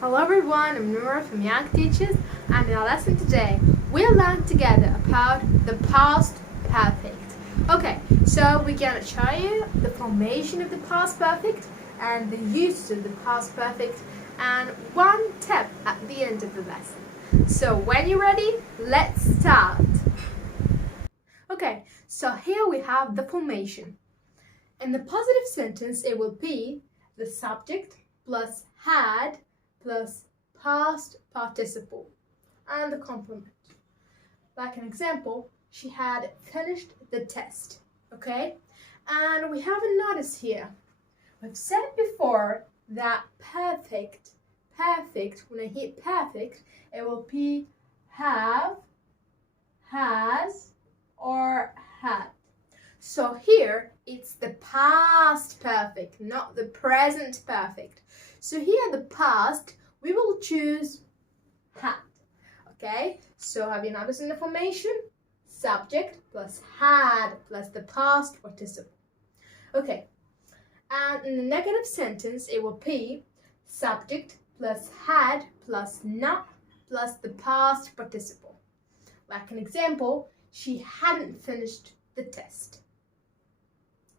Hello everyone, I'm Noura from Young Teachers, and in our lesson today we'll learn together about the past perfect. Okay, so we're gonna show you the formation of the past perfect and the use of the past perfect and one tip at the end of the lesson. So when you're ready, let's start. Okay, so here we have the formation. In the positive sentence, it will be the subject plus had plus past participle and the complement. Like an example, she had finished the test, okay? And we have a notice here. We've said before that perfect, when I hit perfect, it will be have, has, or had. So here, it's the past perfect, not the present perfect. So here, the past, we will choose had. Okay? So have you noticed in the formation? Subject plus had plus the past participle. Okay. And in the negative sentence, it will be subject plus had plus not plus the past participle. Like an example, she hadn't finished the test.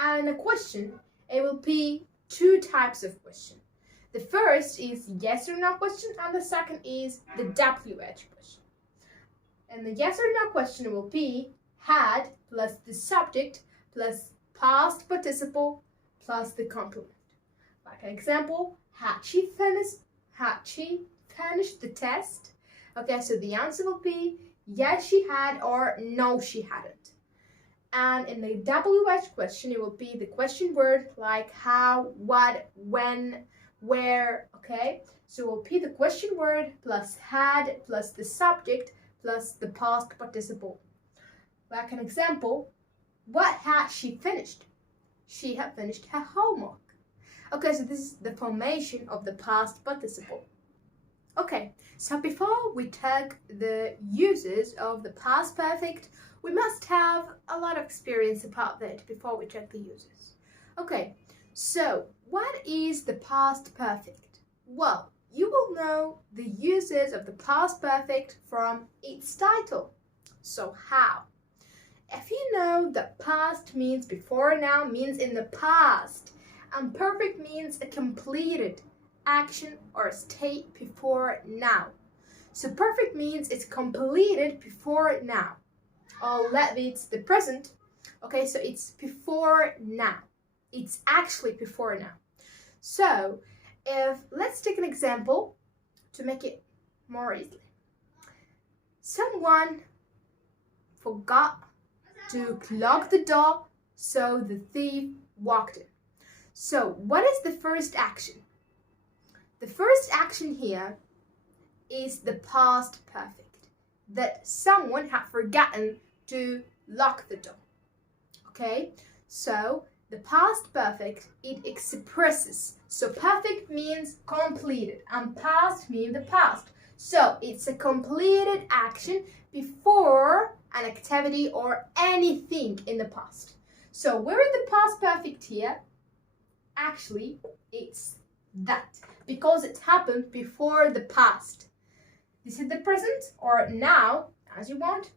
And a question, it will be two types of question. The first is yes or no question, and the second is the WH question. And the yes or no question will be had plus the subject plus past participle plus the complement. Like an example, had she finished the test? Okay, so the answer will be yes she had or no she hadn't. And in the WH question, it will be the question word like how, what, when, where, okay? So it will be the question word plus had plus the subject plus the past participle. Like an example, what had she finished? She had finished her homework. Okay, so this is the formation of the past participle. Okay, so before we take the uses of the past perfect, we must have a lot of experience about that before we check the uses. Okay, so what is the past perfect? Well, you will know the uses of the past perfect from its title. So how? If you know that past means before, now means in the past, and perfect means a completed action or state before now. So perfect means it's completed before now. Or let me, it's the present. Okay, so it's before now. It's actually before now. So let's take an example to make it more easily. Someone forgot to lock the door, so the thief walked in. So what is the first action? The first action here is the past perfect, that someone had forgotten to lock the door. Okay, so the past perfect, it expresses. So perfect means completed and past means the past. So it's a completed action before an activity or anything in the past. So where is the past perfect here? Actually, it's that, because it happened before the past. This is the present or now, as you want.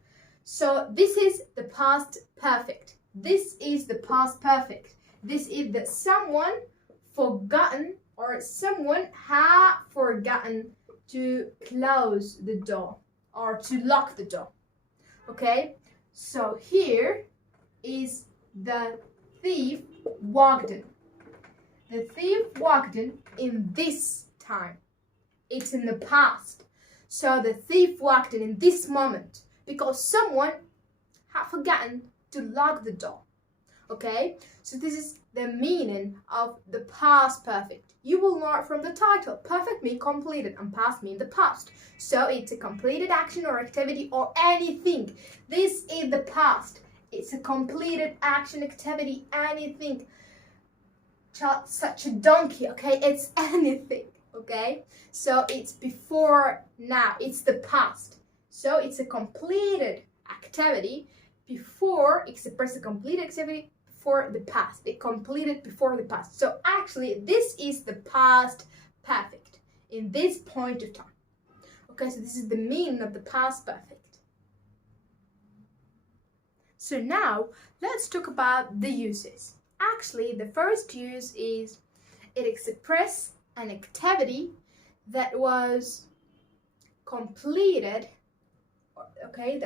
So this is the past perfect. This is the past perfect. This is that someone forgotten or someone had forgotten to close the door or to lock the door. Okay, so here is the thief walked in. The thief walked in this time. It's in the past. So the thief walked in this moment because someone had forgotten to lock the door. Okay, so this is the meaning of the past perfect. You will know it from the title. Perfect means completed and past means the past. So it's a completed action or activity or anything. This is the past. It's a completed action, activity, anything. Such a donkey, okay? It's anything, okay? So it's before now. It's the past. So it's a completed activity before, express a completed activity before the past. It completed before the past. So actually, this is the past perfect. in this point of time. Okay, so this is the meaning of the past perfect. So now let's talk about the uses. Actually, the first use is it expresses an activity that was completed, okay,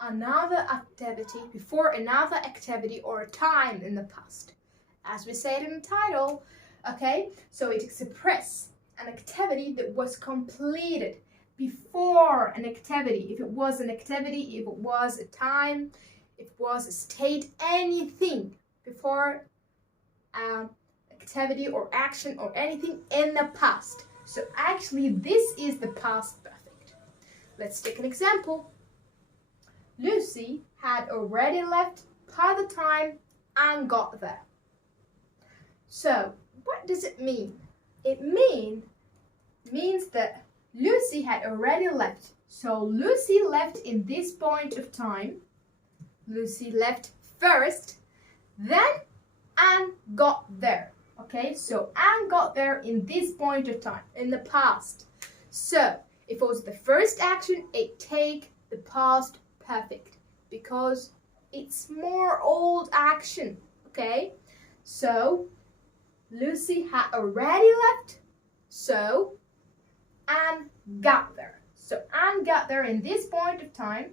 another activity before another activity or a time in the past. As we said in the title, okay, so it expresses an activity that was completed before an activity. If it was an activity, if it was a time, if it was a state, anything before activity or action or anything in the past. So actually this is the past perfect. Let's take an example. Lucy had already left by the time Anne got there. So what does it mean? It means that Lucy had already left. So Lucy left in this point of time. Lucy left first, then Anne got there. Okay, so Anne got there in this point of time, in the past. So if it was the first action, it take the past perfect because it's more old action. Okay, so Lucy had already left, so Anne got there. So Anne got there in this point of time,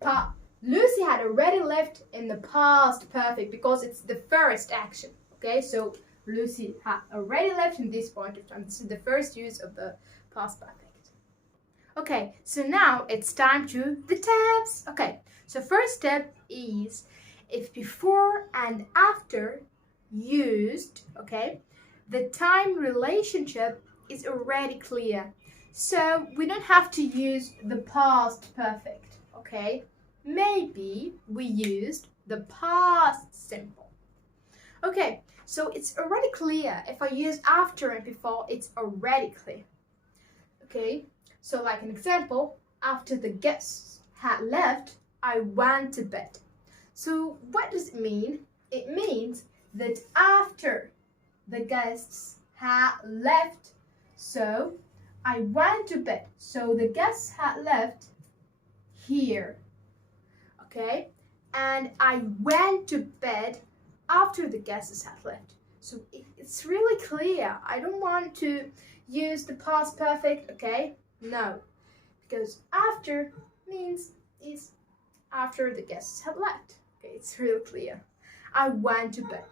but Lucy had already left in the past perfect because it's the first action. Okay, so Lucy had already left in this point of time. This is the first use of the past perfect. Okay, so now it's time to the tabs. Okay, so first step is if before and after used, okay, the time relationship is already clear. So we don't have to use the past perfect, okay? Maybe we used the past simple. Okay, so it's already clear. If I use after and before, it's already clear. Okay, so like an example, after the guests had left, I went to bed. So what does it mean? It means that after the guests had left, so I went to bed. So the guests had left here. Okay, and I went to bed after the guests had left. So it's really clear. I don't want to use the past perfect, okay? No, because after means is after the guests had left. Okay, it's real clear. I went to bed.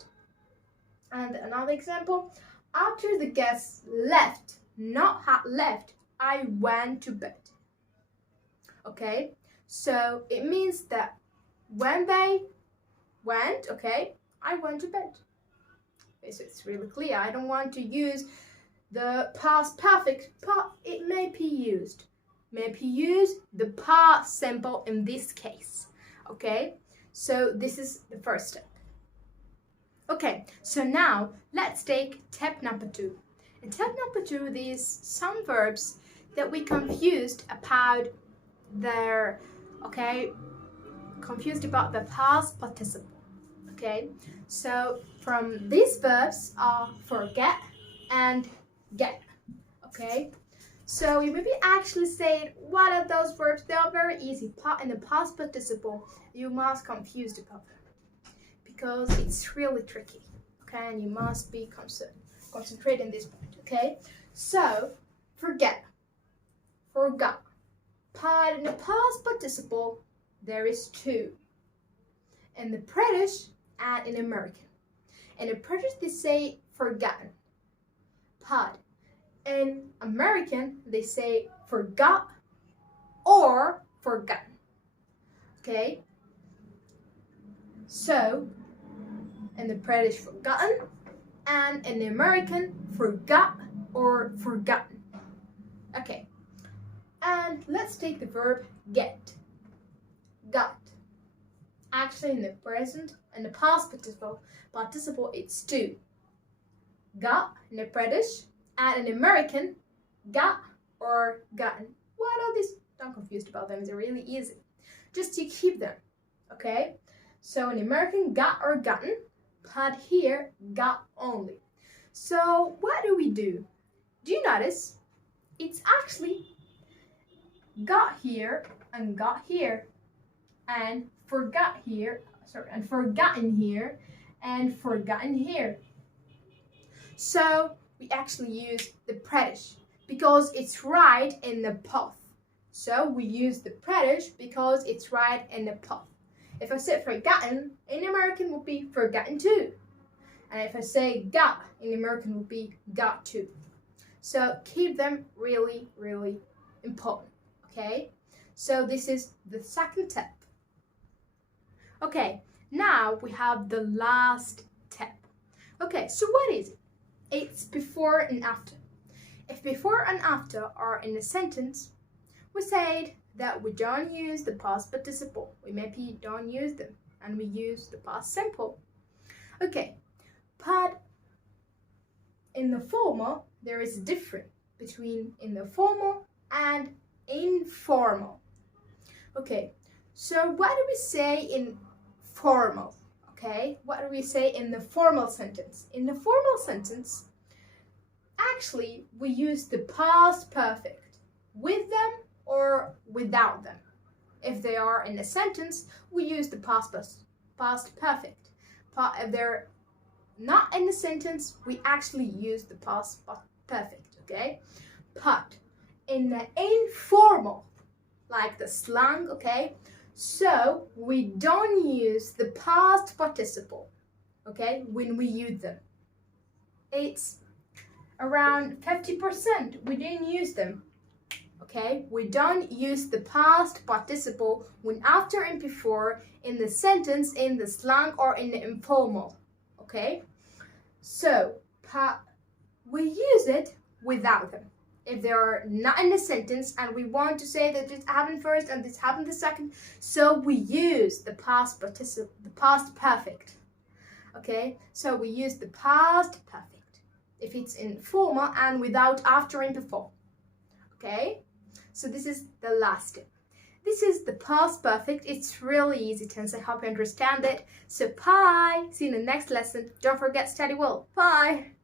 And another example, after the guests left, not had left, I went to bed. Okay, so it means that when they went, okay, I went to bed. Okay, so it's really clear. I don't want to use the past perfect, but it may be used. Maybe use the past simple in this case. Okay, so this is the first step. Okay, so now let's take step number 2. In step number 2, there's some verbs that we confused about their, okay, confused about the past participle. Okay, so from these verbs are forget and get. Okay, so you maybe actually say what are those verbs? They are very easy. In the past participle, you must confused about them because it's really tricky. Okay, and you must be concentrated in this point. Okay, so forget, forgot. But in the past participle, there is 2. In the British and in American. In the British, they say forgotten. But in American, they say forgot or forgotten. Okay? So, in the British, forgotten, and in the American, forgot or forgotten. Okay. And let's take the verb get. Got. Actually, in the present and the past participle, it's 2. Got in the British and in the American, got or gotten. What are these? Don't confused about them. They're really easy. Just you keep them. Okay. So in American, got or gotten, but here got only. So what do? Do you notice? It's actually got here and got here and forgot here, and forgotten here and forgotten here. So we actually use the preterite because it's right in the path. So we use the preterite because it's right in the path. If I say forgotten, in American would be forgotten too. And if I say got, in American would be got to. So keep them really, really important, okay? So this is the second tip. Okay, now we have the last tip. Okay, so what is it? It's before and after. If before and after are in a sentence, we said that we don't use the past participle. We maybe don't use them and we use the past simple. Okay, but in the formal, there is a difference between in the formal and informal. Okay, so what do we say in formal? Okay, what do we say in the formal sentence? In the formal sentence, actually, we use the past perfect with them or without them. If they are in a sentence, we use the past perfect. If they're not in the sentence, we actually use the past perfect, okay? But in the informal, like the slang, okay? So we don't use the past participle, okay, when we use them. It's around 50% we didn't use them, okay? We don't use the past participle when after and before in the sentence, in the slang, or in the informal, okay? So we use it without them. If they are not in the sentence and we want to say that this happened first and this happened the second, so we use the past participle, the past perfect. Okay, so we use the past perfect if it's informal and without after and before. Okay, so this is the last step. This is the past perfect. It's really easy tense. I hope you understand it. So bye. See you in the next lesson. Don't forget, study well. Bye.